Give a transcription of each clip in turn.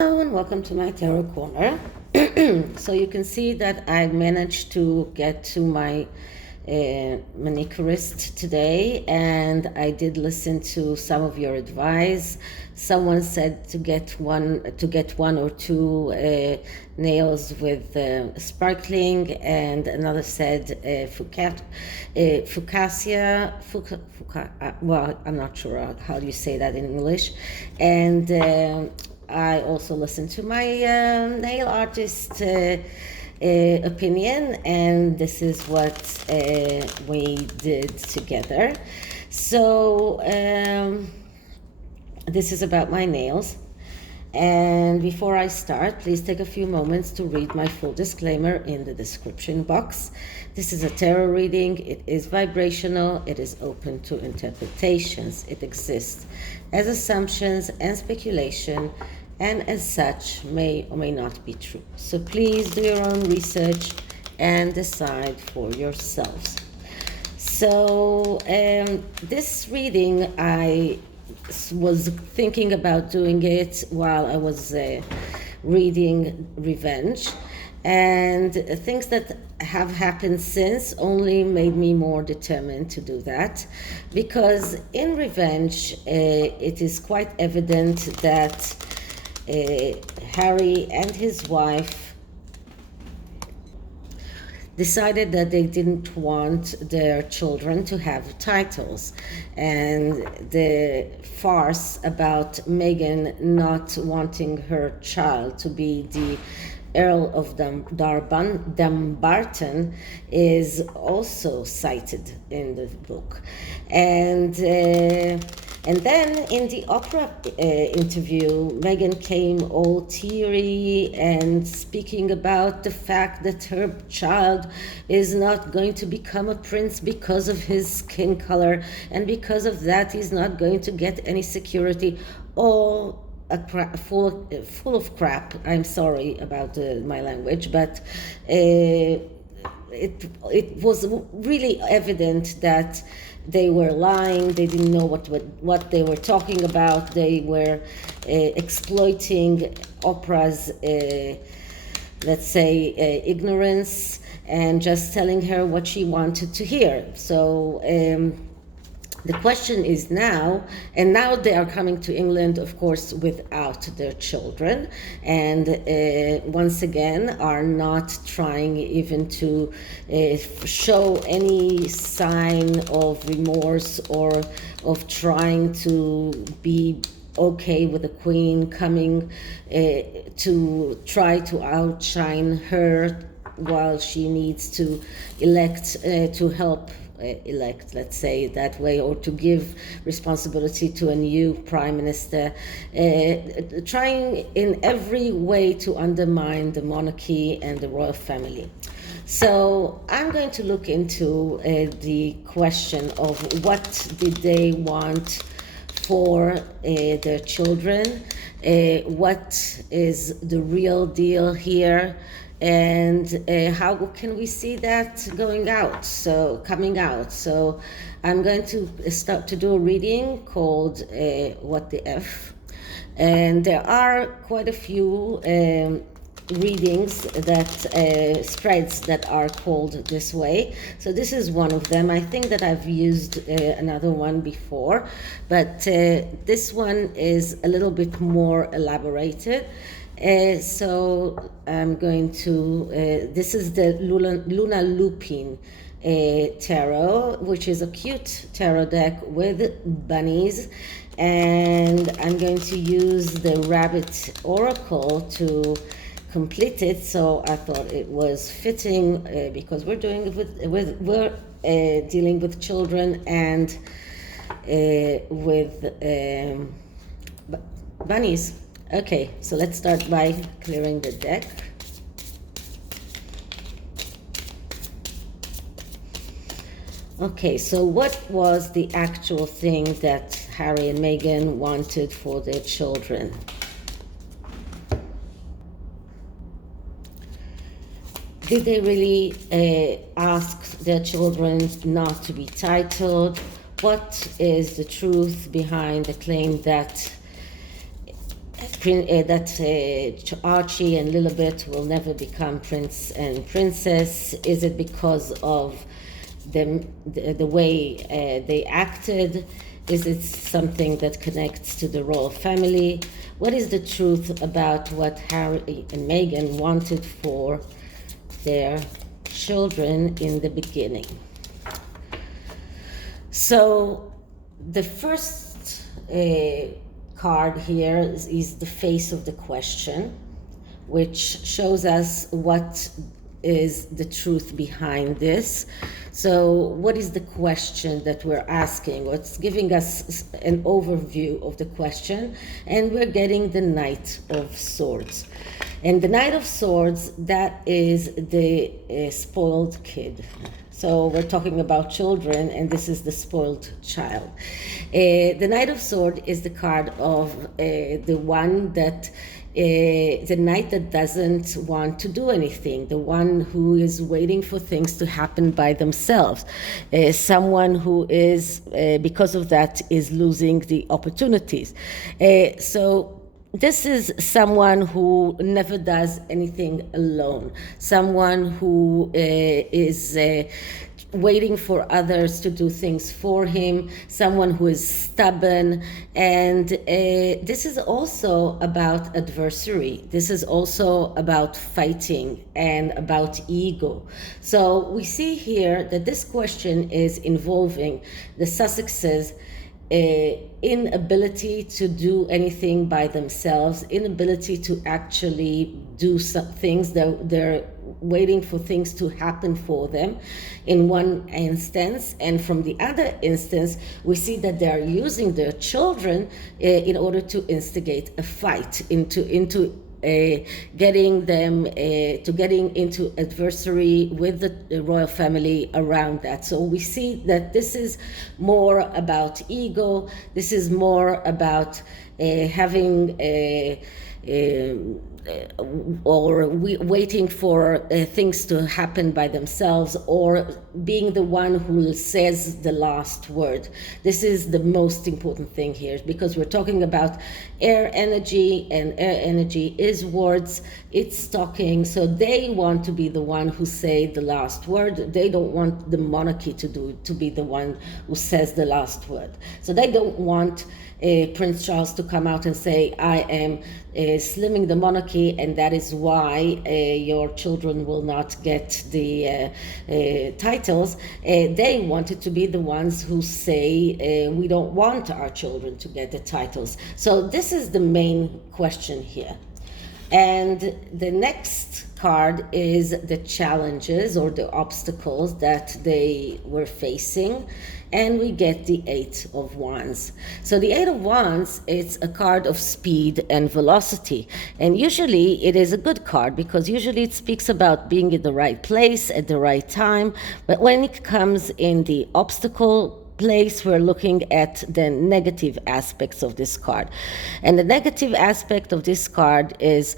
Hello and welcome to my tarot corner. So you can see that I managed to get to my manicurist today, and I did listen to some of your advice. Someone said to get one or two nails with sparkling, and another said well, I'm not sure how do you say that in English, and I also listened to my nail artist opinion, and this is what we did together. So this is about my nails. And before I start, please take a few moments to read my full disclaimer in the description box. This is a tarot reading. It is vibrational. It is open to interpretations. It exists as assumptions and speculation, and as such may or may not be true. So please do your own research and decide for yourselves. So this reading, I was thinking about doing it while I was reading Revenge, and things that have happened since only made me more determined to do that, because in Revenge it is quite evident that Harry and his wife decided that they didn't want their children to have titles, and the farce about Meghan not wanting her child to be the Earl of Dumbarton is also cited in the book. And then in the opera interview, Meghan came all teary and speaking about the fact that her child is not going to become a prince because of his skin color, and because of that he's not going to get any security. All full of crap. I'm sorry about my language, but it was really evident that they were lying. They didn't know what they were talking about. They were exploiting opera's, let's say, ignorance, and just telling her what she wanted to hear. So the question is now, and now they are coming to England, of course, without their children, and once again are not trying even to show any sign of remorse or of trying to be okay with the Queen coming to try to outshine her while she needs to elect to help elect, let's say that way, or to give responsibility to a new prime minister, trying in every way to undermine the monarchy and the royal family. So I'm going to look into the question of what did they want for their children, what is the real deal here, and how can we see that coming out. So I'm going to start to do a reading called What the F, and there are quite a few readings that spreads that are called this way. So this is one of them. I think that I've used another one before, but this one is a little bit more elaborated. So I'm going to, this is the LUNALUPIN tarot, which is a cute tarot deck with bunnies, and I'm going to use the rabbit oracle to complete it. So I thought it was fitting because we're doing we're dealing with children and with bunnies. Okay, so let's start by clearing the deck. Okay, so what was the actual thing that Harry and Meghan wanted for their children? Did they really ask their children not to be titled? What is the truth behind the claim that Archie and Lilibet will never become prince and princess? Is it because of the way they acted? Is it something that connects to the royal family? What is the truth about what Harry and Meghan wanted for their children in the beginning? So the first card here is the face of the question, which shows us what is the truth behind this. So what is the question that we're asking? It's giving us an overview of the question, and we're getting the Knight of Swords. And the Knight of Swords, that is the spoiled kid. So we're talking about children, and this is the spoiled child. The Knight of Swords is the card of the one that the knight that doesn't want to do anything, the one who is waiting for things to happen by themselves, someone who is, because of that, is losing the opportunities. So this is someone who never does anything alone, someone who is waiting for others to do things for him, someone who is stubborn. And this is also about adversary. This is also about fighting and about ego. So we see here that this question is involving the Sussexes' inability to do anything by themselves, inability to actually do some things. They're waiting for things to happen for them in one instance, and from the other instance we see that they are using their children in order to instigate a fight, into getting them to getting into adversary with the royal family around that. So we see that this is more about ego. This is more about having or waiting for things to happen by themselves, or being the one who says the last word. This is the most important thing here, because we're talking about air energy, and air energy is words, it's talking. So they want to be the one who say the last word. They don't want the monarchy to be the one who says the last word. So they don't want Prince Charles to come out and say, I am slimming the monarchy, and that is why your children will not get the titles. They wanted to be the ones who say, we don't want our children to get the titles. So this is the main question here. And the next card is the challenges or the obstacles that they were facing, and we get the Eight of Wands. So the Eight of Wands, it's a card of speed and velocity, and usually it is a good card, because usually it speaks about being in the right place at the right time. But when it comes in the obstacle place, we're looking at the negative aspects of this card. And the negative aspect of this card is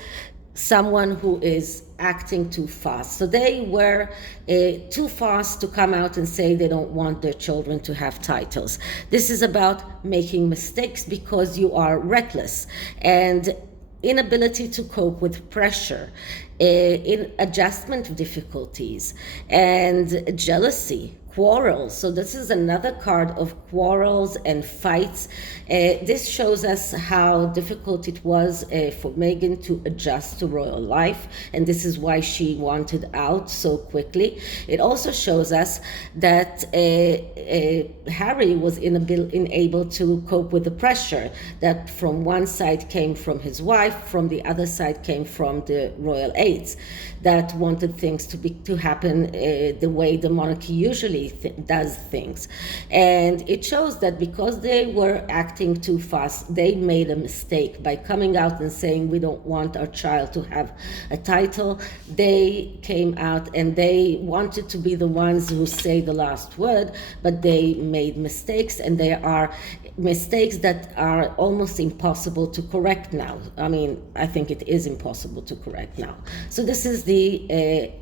someone who is acting too fast. So they were too fast to come out and say they don't want their children to have titles. This is about making mistakes because you are reckless, and inability to cope with pressure, in adjustment difficulties, and jealousy, quarrels. So this is another card of quarrels and fights. This shows us how difficult it was for Meghan to adjust to royal life, and this is why she wanted out so quickly. It also shows us that Harry was unable to cope with the pressure that from one side came from his wife, from the other side came from the royal aides that wanted things to happen the way the monarchy usually does things. And it shows that because they were acting too fast, they made a mistake by coming out and saying, we don't want our child to have a title. They came out and they wanted to be the ones who say the last word, but they made mistakes, and they are mistakes that are almost impossible to correct now. I mean, I think it is impossible to correct now. So this is the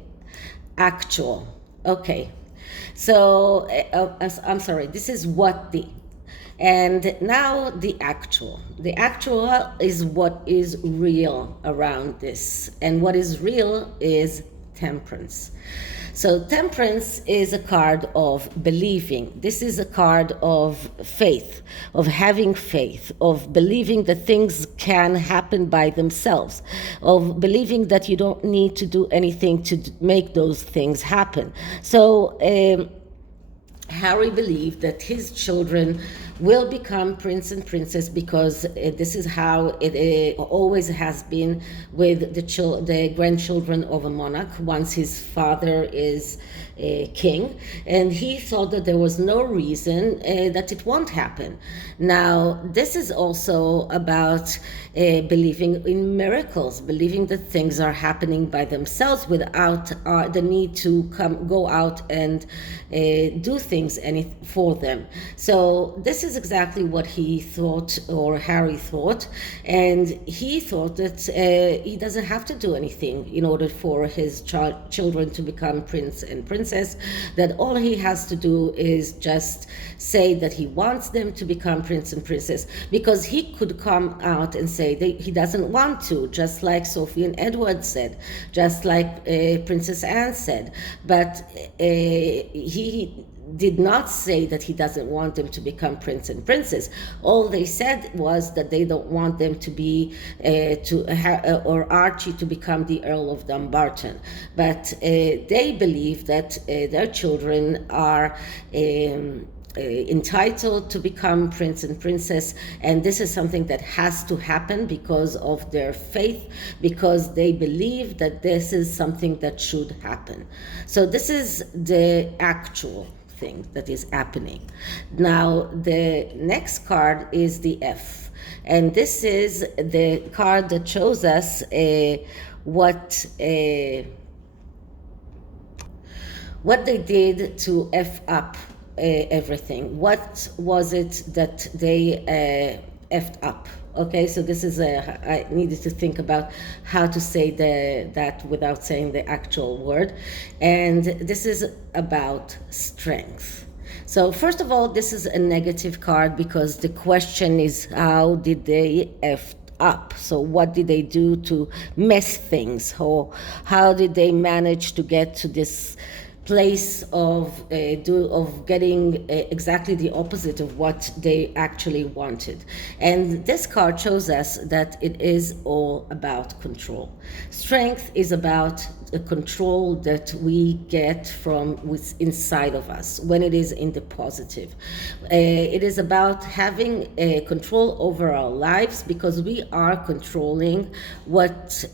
actual. Okay. So, I'm sorry, this is what the. And now the actual. The actual is what is real around this. And what is real is temperance. So temperance is a card of believing. This is a card of faith, of having faith, of believing that things can happen by themselves, of believing that you don't need to do anything to make those things happen. So Harry believed that his children will become prince and princess because this is how it always has been with the grandchildren of a monarch once his father is king, and he thought that there was no reason that it won't happen. Now, this is also about believing in miracles, believing that things are happening by themselves without the need to go out and do things for them. So this is exactly what he thought, or Harry thought, and he thought that he doesn't have to do anything in order for his children to become prince and princess, that all he has to do is just say that he wants them to become prince and princess, because he could come out and say that he doesn't want to, just like Sophie and Edward said, just like Princess Anne said, but he did not say that he doesn't want them to become prince and princess. All they said was that they don't want them to be or Archie to become the Earl of Dumbarton. But they believe that their children are entitled to become prince and princess, and this is something that has to happen because of their faith, because they believe that this is something that should happen. So this is the actual thing that is happening. Now the next card is the F, and this is the card that shows us what they did to F up everything. What was it that they effed up? Okay, so this is I needed to think about how to say that without saying the actual word. And this is about strength. So first of all, this is a negative card because the question is, how did they F up? So what did they do to mess things? Or how did they manage to get to this place of getting exactly the opposite of what they actually wanted? And this card shows us that it is all about control. Strength is about a control that we get from inside of us when it is in the positive. It is about having control over our lives because we are controlling what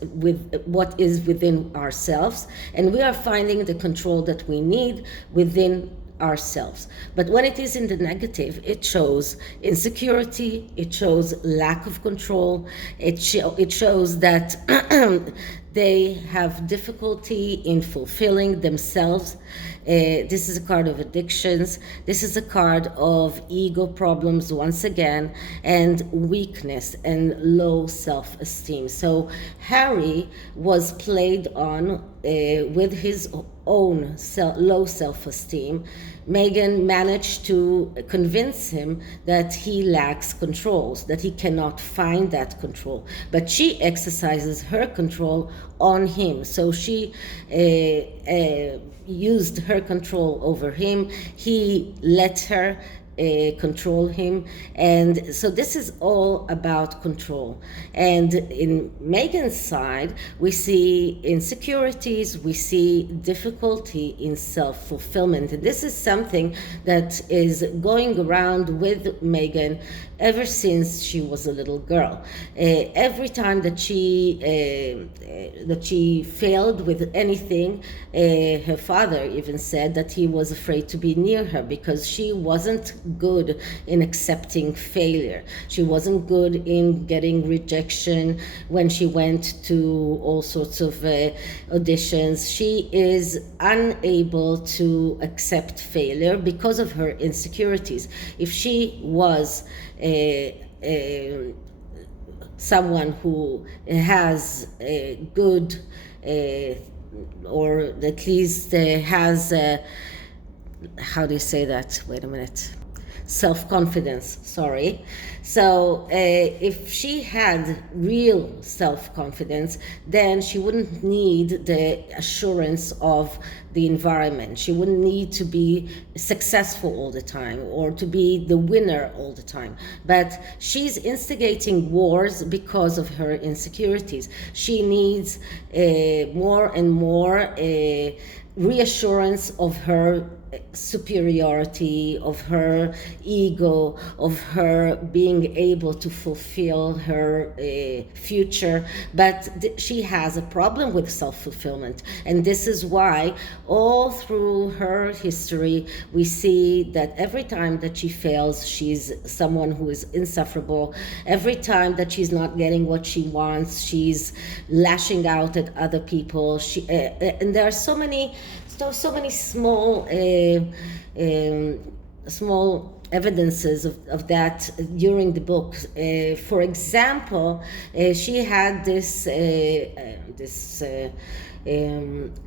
is within ourselves, and we are finding the control that we need within ourselves. But when it is in the negative, it shows insecurity, it shows lack of control, it shows that they have difficulty in fulfilling themselves. This is a card of addictions. This is a card of ego problems once again, and weakness and low self-esteem. So Harry was played on with his own low self-esteem. Meghan managed to convince him that he lacks controls, that he cannot find that control. But she exercises her control on him. So she used her control over him. He let her control him, and so this is all about control. And in Meghan's side, we see insecurities, we see difficulty in self-fulfillment, and this is something that is going around with Meghan ever since she was a little girl. Every time that she failed with anything, her father even said that he was afraid to be near her because she wasn't good in accepting failure. She wasn't good in getting rejection when she went to all sorts of auditions. She is unable to accept failure because of her insecurities. If she was someone who has a good or at least has how do you say that? Wait a minute. self-confidence, sorry. So if she had real self-confidence, then she wouldn't need the assurance of the environment. She wouldn't need to be successful all the time or to be the winner all the time. But she's instigating wars because of her insecurities. She needs more and more reassurance of her superiority, of her ego, of her being able to fulfill her future. But she has a problem with self-fulfillment, and this is why all through her history we see that every time that she fails, she's someone who is insufferable. Every time that she's not getting what she wants, she's lashing out at other people. And there are so many small evidences of that during the book. For example, she had this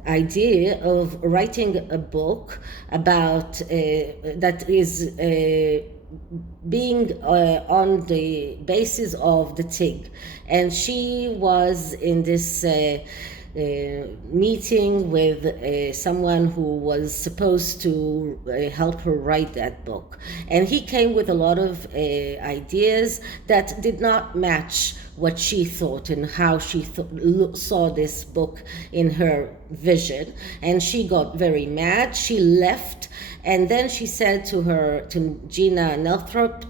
idea of writing a book about that is being on the basis of the TIG, and she was in this meeting with someone who was supposed to help her write that book, and he came with a lot of ideas that did not match what she thought and how she saw this book in her vision, and she got very mad. She left, and then she said to Gina Nelthrop,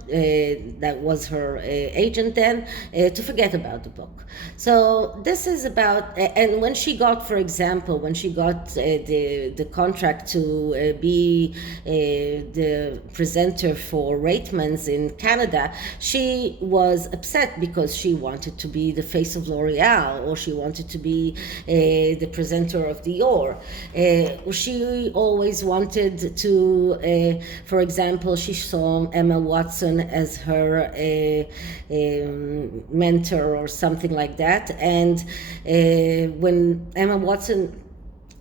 that was her agent then, to forget about the book. So this is about, and when she got, for example, when she got the contract to be the presenter for Reitmans in Canada, she was upset because she wanted to be the face of L'Oreal, or she wanted to be the presenter of Dior. She always wanted to, for example, she saw Emma Watson as her mentor or something like that. And when Emma Watson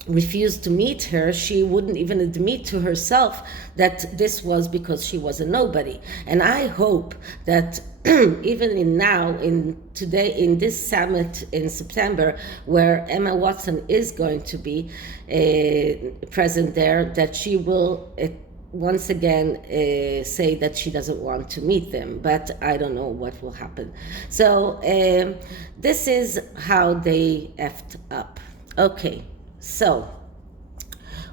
refused to meet her, she wouldn't even admit to herself that this was because she was a nobody. And I hope that even today in this summit in September, where Emma Watson is going to be present there, that she will once again say that she doesn't want to meet them, but I don't know what will happen. So this is how they effed up. Okay, so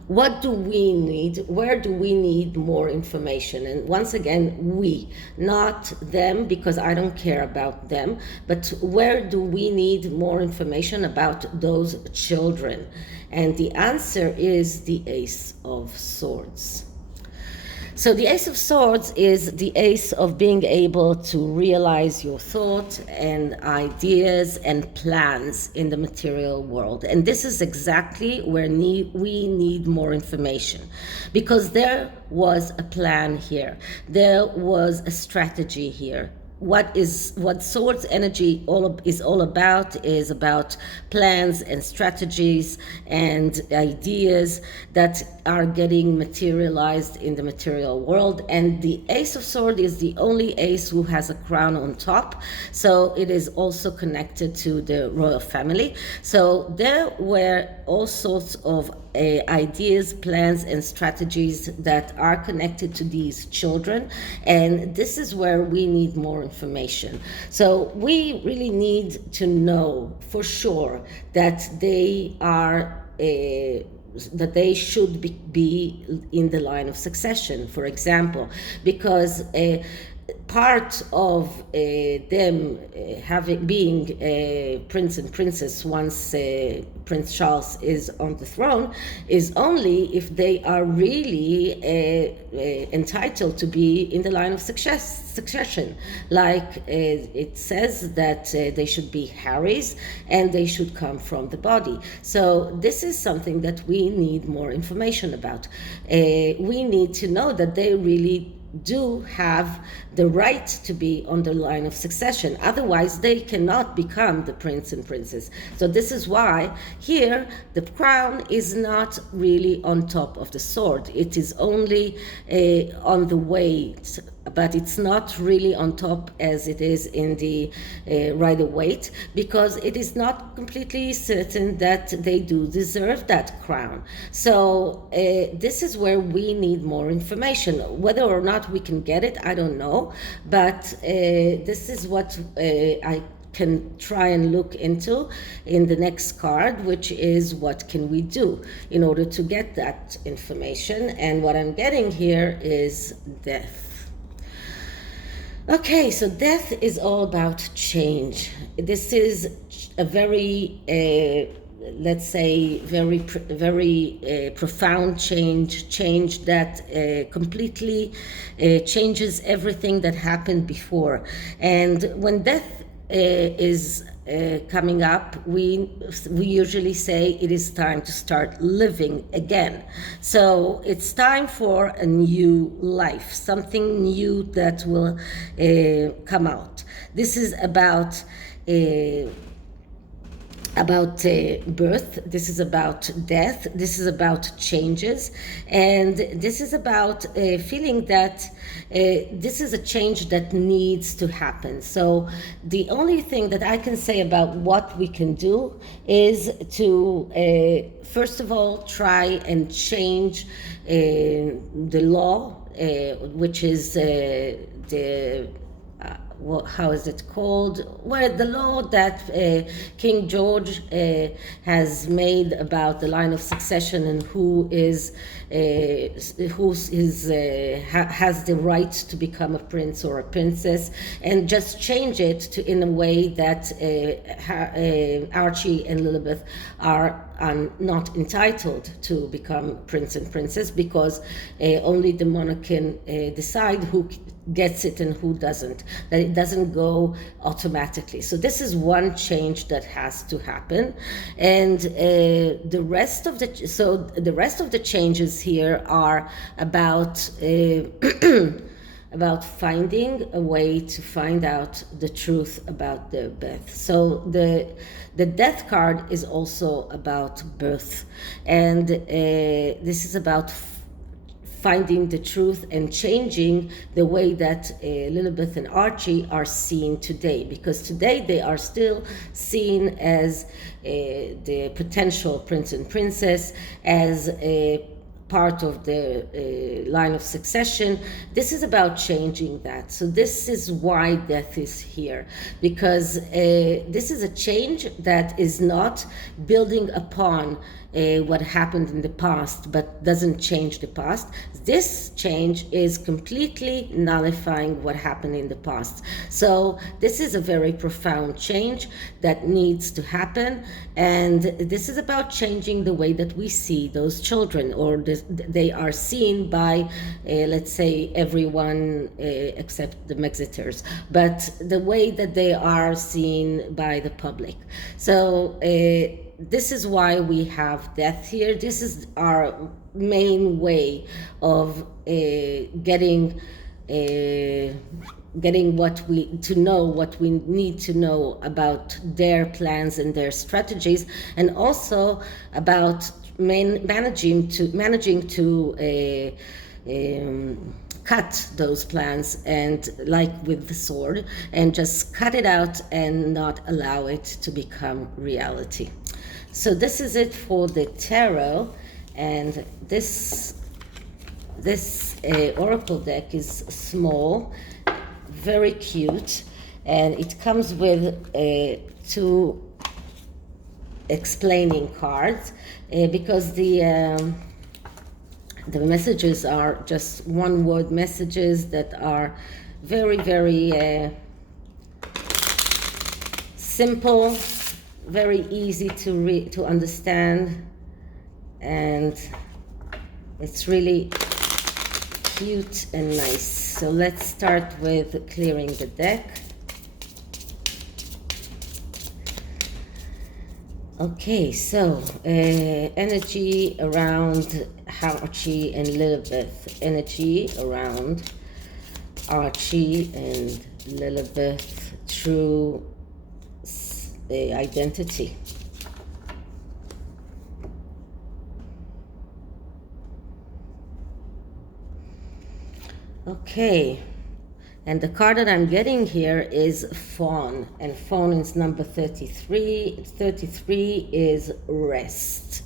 what do we need? Where do we need more information? And once again, we, not them, because I don't care about them, but where do we need more information about those children? And the answer is the Ace of Swords. So the Ace of Swords is the ace of being able to realize your thought and ideas and plans in the material world. And this is exactly where we need more information, because there was a plan here. There was a strategy here. What Swords energy is all about is about plans and strategies and ideas that are getting materialized in the material world. And the Ace of Swords is the only ace who has a crown on top, so it is also connected to the royal family. So there were all sorts of ideas, plans, and strategies that are connected to these children, and this is where we need more information. So we really need to know for sure that they are that they should be in the line of succession, for example, because part of them being prince and princess once Prince Charles is on the throne is only if they are really entitled to be in the line of succession. Like it says that they should be Harry's and they should come from the body. So this is something that we need more information about. We need to know that they really do have the right to be on the line of succession. Otherwise, they cannot become the prince and princess. So this is why here the crown is not really on top of the sword. It is only on the way, but it's not really on top as it is in the Rider-Waite, because it is not completely certain that they do deserve that crown. So this is where we need more information. Whether or not we can get it, I don't know, but this is what I can try and look into in the next card, which is what can we do in order to get that information. And what I'm getting here is death. Okay, so death is all about change. This is a very, let's say, very profound change that completely changes everything that happened before. And when death is coming up, we usually say it is time to start living again. So it's time for a new life, something new that will come out. This is about birth, this is about death, this is about changes, and this is about feeling that this is a change that needs to happen. So the only thing that I can say about what we can do is to first of all try and change the law, which is the how is it called? Well, the law that King George has made about the line of succession and who has the right to become a prince or a princess, and just change it to in a way that Archie and Lilibet are not entitled to become prince and princess, because only the monarch can decide who gets it and who doesn't, that it doesn't go automatically. So this is one change that has to happen. And the rest of the changes here are about about finding a way to find out the truth about their birth. So the death card is also about birth, and this is about finding the truth and changing the way that Lilibet and Archie are seen today, because today they are still seen as the potential prince and princess, as a part of the line of succession. This is about changing that. So this is why death is here, because this is a change that is not building upon what happened in the past, but doesn't change the past. This change is completely nullifying what happened in the past. So this is a very profound change that needs to happen, and this is about changing the way that we see those children, or they are seen by, let's say, everyone except the GETTRs, but the way that they are seen by the public. So this is why we have death here. This is our main way of getting what we need to know about their plans and their strategies, and also about managing to cut those plans, and like with the sword, and just cut it out and not allow it to become reality. So this is it for the tarot, and this oracle deck is small, very cute, and it comes with two explaining cards, because the messages are just one-word messages that are very, very simple, very easy to understand, and it's really cute and nice. So let's start with clearing the deck. Okay, so energy around Archie and Lilibet, energy around Archie and Lilibet true identity. Okay, and the card that I'm getting here is Fawn, and Fawn is number 33. 33 is rest.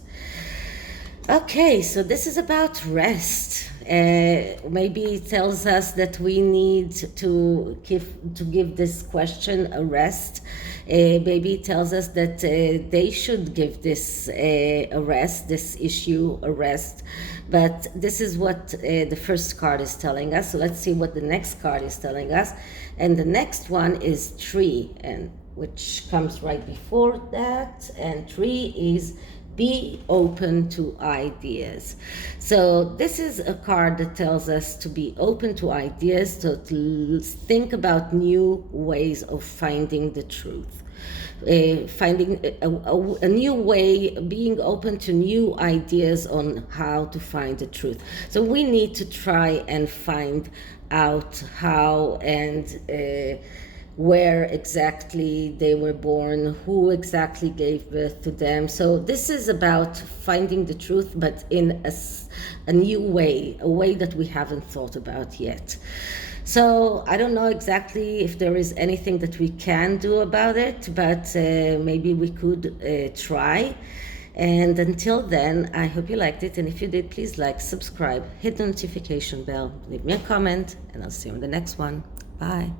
Okay, so this is about rest. Maybe it tells us that we need to give this question a rest. Maybe it tells us that they should give this a rest, this issue a rest. But this is what the first card is telling us. So let's see what the next card is telling us. And the next one is Tree, and which comes right before that. And Tree is be open to ideas. So this is a card that tells us to be open to ideas, to think about new ways of finding the truth. Finding a new way, being open to new ideas on how to find the truth. So we need to try and find out how and where exactly they were born, who exactly gave birth to them. So this is about finding the truth, but in a new way, a way that we haven't thought about yet. So I don't know exactly if there is anything that we can do about it, but maybe we could try. And until then, I hope you liked it. And if you did, please like, subscribe, hit the notification bell, leave me a comment, and I'll see you in the next one. Bye.